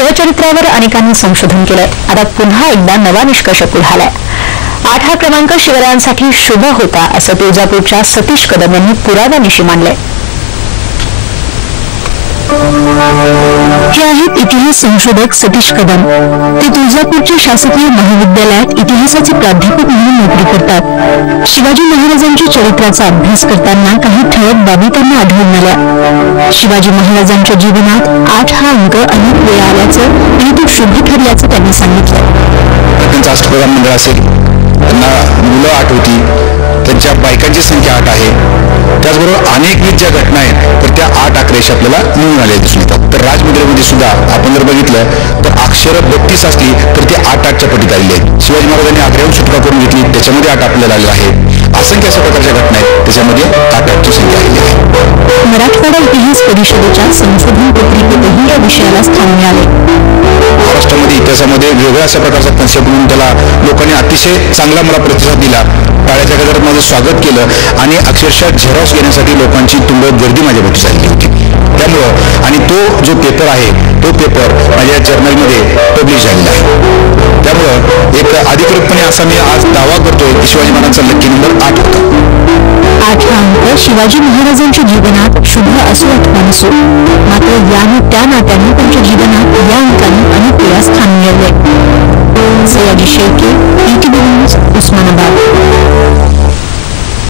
शिवचरित्रावर अनेकांनी संशोधन केलंय. आता पुन्हा एकदा नवा निष्कर्ष पुढे आलाय. 8 हा क्रमांक शिवरायांसाठी शुभ होता असं तुळजापूरच्या सतीश कदम यांनी पुराव्यानिशी मांडलंय. हे आहेत इतिहास संशोधक सतीश कदम. ते तुळजापूरच्या शासकीय महाविद्यालयात इतिहासाचे प्राध्यापक म्हणून नोकरी करतात. शिवाजी महाराजांच्या चरित्राचा अभ्यास करताना काही ठळक बाबी त्यांना आढळून आल्या. शिवाजी महाराजांच्या जीवनात 8 हा अंक अनेक वेळा आल्याचं आणि तो शुभ ठरल्याचं त्यांनी सांगितलं. त्यांचं अष्टप्रधान मंडळ असेल, त्यांना मुलं 8 होती, त्यांच्या बायकांची संख्या 8 आहे. त्याचबरोबर अनेकविध ज्या घटना आहेत तर त्या 8 आकड्याशी आपल्याला मिळून आलेल्या दिसून येतात. तर राजमुद्रेमध्ये सुद्धा आपण जर बघितलं तर अक्षरं 32 असली तर ते 8-8च्या पटीत आलेली आहेत. शिवाजी महाराजांनी आग्र्याहून सुटका करून घेतली, त्याच्यामध्ये 8 आपल्याला आलेलं आहे. असंख्य अशा प्रकारच्या घटना आहेत, त्याच्यामध्ये 8-8ची संख्या आलेली आहे. मराठवाडा इतिहास परिषदेच्या संशोधन पत्रिकेतही या विषयाला स्थान मिळाले. महाराष्ट्रामध्ये इतिहासामध्ये वेगळ्या अशा प्रकारचा कन्सेप्ट म्हणून त्याला लोकांनी अतिशय चांगला मला प्रतिसाद दिला. टाळ्याच्या गजरात माझं स्वागत केलं आणि अक्षरशः झेरॉक्स घेण्यासाठी लोकांची तुंबत गर्दी माझ्याभोवती झालेली होती. त्यामुळं आणि तो जो पेपर आहे तो पेपर माझ्या जर्नलमध्ये पब्लिश झालेला आहे. त्यामुळं एक अधिकृतपणे असा मी आज दावा करतोय की शिवाजी महाराजांचा लकी नंबर 8 होता. 8 हा अंक शिवाजी महाराजांच्या जीवनात शुभ असो अथवा नसो, मात्र याने त्या नात्याने त्यांच्या जीवनात या अंकाने अनेक वेळा स्थान मिळवले. Sayaji Shelke, ETV news, Osmanabad.